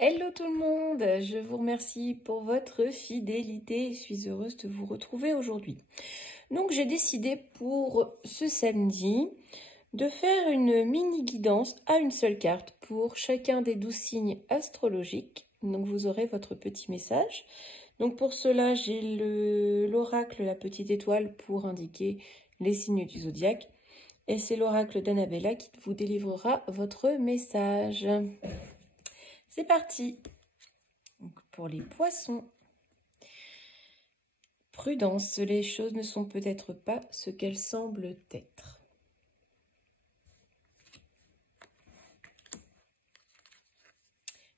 Hello tout le monde, je vous remercie pour votre fidélité, je suis heureuse de vous retrouver aujourd'hui. Donc j'ai décidé pour ce samedi de faire une mini guidance à une seule carte pour chacun des 12 signes astrologiques. Donc vous aurez votre petit message. Donc pour cela j'ai l'oracle, la petite étoile pour indiquer les signes du zodiaque. Et c'est l'oracle d'Annabella qui vous délivrera votre message. C'est parti. Donc pour les poissons, prudence, les choses ne sont peut-être pas ce qu'elles semblent être.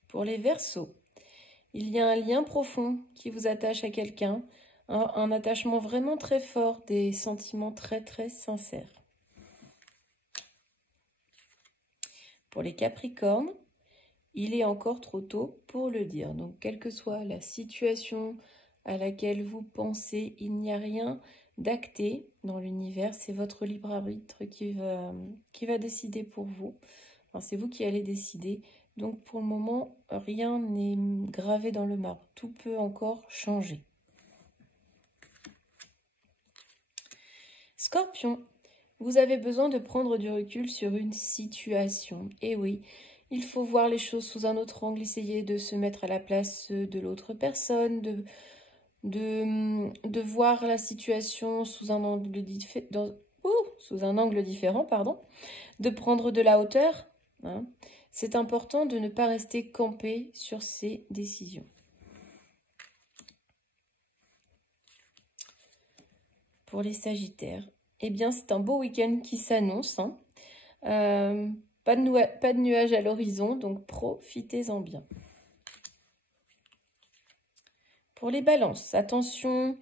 Pour les Verseaux, il y a un lien profond qui vous attache à quelqu'un, un attachement vraiment très fort, des sentiments très très sincères. Pour les Capricornes, il est encore trop tôt pour le dire. Donc, quelle que soit la situation à laquelle vous pensez, il n'y a rien d'acté dans l'univers. C'est votre libre arbitre qui va décider pour vous. Enfin, c'est vous qui allez décider. Donc, pour le moment, rien n'est gravé dans le marbre. Tout peut encore changer. Scorpion, vous avez besoin de prendre du recul sur une situation. Et oui, il faut voir les choses sous un autre angle, essayer de se mettre à la place de l'autre personne, de voir la situation sous un angle différent, pardon, de prendre de la hauteur. Hein. C'est important de ne pas rester campé sur ses décisions. Pour les Sagittaires, eh bien c'est un beau week-end qui s'annonce. Hein. Pas de nuages à l'horizon, donc profitez-en bien. Pour les Balances, attention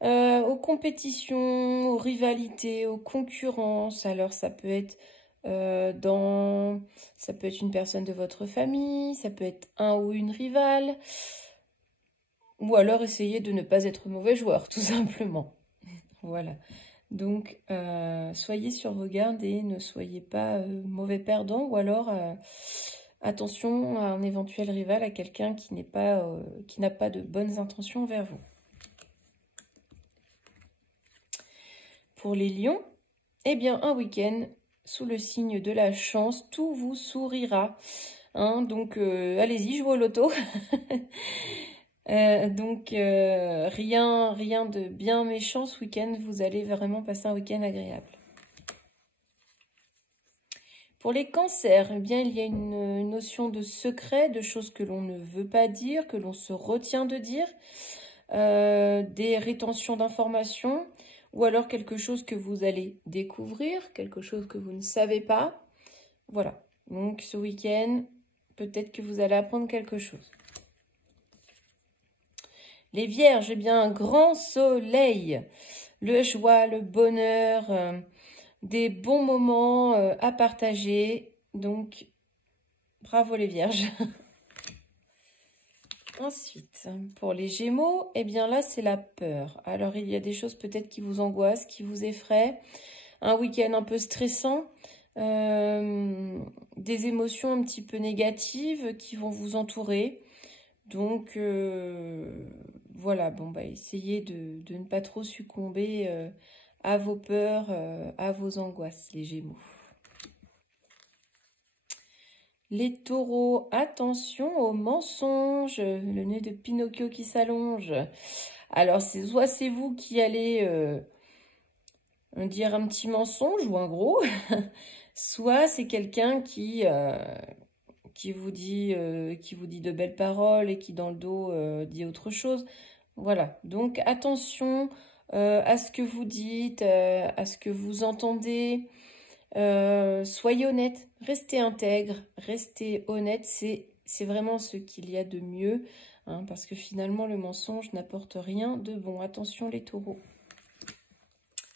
aux compétitions, aux rivalités, aux concurrences. Alors ça peut être ça peut être une personne de votre famille, ça peut être un ou une rivale, ou alors essayez de ne pas être mauvais joueur, tout simplement. Voilà. Donc, soyez sur vos gardes et ne soyez pas mauvais perdant, ou alors attention à un éventuel rival, à quelqu'un qui n'a pas de bonnes intentions envers vous. Pour les lions, eh bien, un week-end sous le signe de la chance, tout vous sourira. Hein, donc, allez-y, jouez au loto. Donc, rien de bien méchant ce week-end. Vous allez vraiment passer un week-end agréable. Pour les cancers, eh bien, il y a une notion de secret, de choses que l'on ne veut pas dire, que l'on se retient de dire, des rétentions d'informations, ou alors quelque chose que vous allez découvrir, quelque chose que vous ne savez pas. Voilà, donc ce week-end, peut-être que vous allez apprendre quelque chose. Les Vierges, eh bien, un grand soleil, le joie, le bonheur, des bons moments à partager. Donc, bravo les Vierges. Ensuite, pour les Gémeaux, eh bien là, c'est la peur. Alors, il y a des choses peut-être qui vous angoissent, qui vous effraient. Un week-end un peu stressant. Des émotions un petit peu négatives qui vont vous entourer. Donc, voilà, bon, bah, essayez de ne pas trop succomber à vos peurs, à vos angoisses, les Gémeaux. Les Taureaux, attention aux mensonges, le nez de Pinocchio qui s'allonge. Alors, soit c'est vous qui allez dire un petit mensonge ou un gros, soit c'est quelqu'un qui vous dit de belles paroles et qui dans le dos dit autre chose. Voilà, donc attention à ce que vous dites, à ce que vous entendez. Soyez honnête, restez intègre, restez honnête, c'est vraiment ce qu'il y a de mieux, hein, parce que finalement le mensonge n'apporte rien de bon. Attention les taureaux.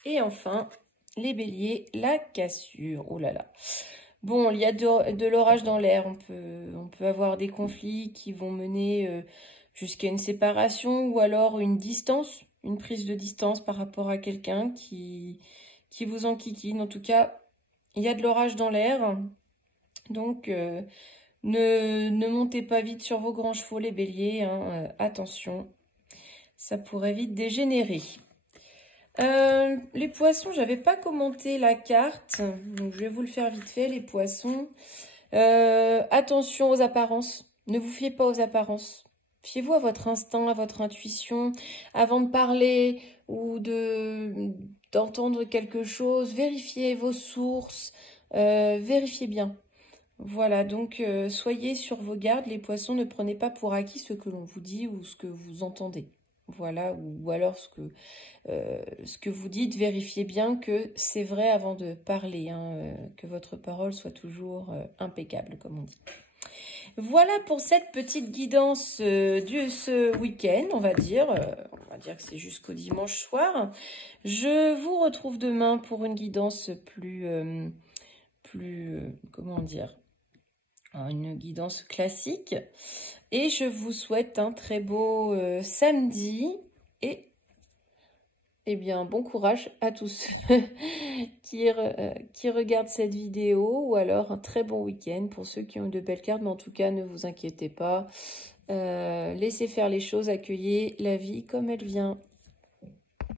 Et enfin, les béliers, la cassure. Oh là là. Bon, il y a de l'orage dans l'air. On peut avoir des conflits qui vont mener jusqu'à une séparation ou alors une distance, une prise de distance par rapport à quelqu'un qui vous enquiquine. En tout cas, il y a de l'orage dans l'air. Donc, Ne montez pas vite sur vos grands chevaux, les béliers, hein, attention, ça pourrait vite dégénérer. Les poissons, j'avais pas commenté la carte, donc je vais vous le faire vite fait, les poissons. Attention aux apparences, ne vous fiez pas aux apparences. Fiez-vous à votre instinct, à votre intuition, avant de parler ou d'entendre quelque chose. Vérifiez vos sources, vérifiez bien. Voilà, donc soyez sur vos gardes, les poissons, ne prenez pas pour acquis ce que l'on vous dit ou ce que vous entendez. Voilà, ou alors ce que vous dites, vérifiez bien que c'est vrai avant de parler, hein, que votre parole soit toujours impeccable, comme on dit. Voilà pour cette petite guidance de ce week-end, on va dire que c'est jusqu'au dimanche soir. Je vous retrouve demain pour une guidance comment dire, une guidance classique. Et je vous souhaite un très beau samedi et eh bien, bon courage à tous qui regardent cette vidéo ou alors un très bon week-end pour ceux qui ont de belles cartes. Mais en tout cas, ne vous inquiétez pas. Laissez faire les choses, accueillez la vie comme elle vient.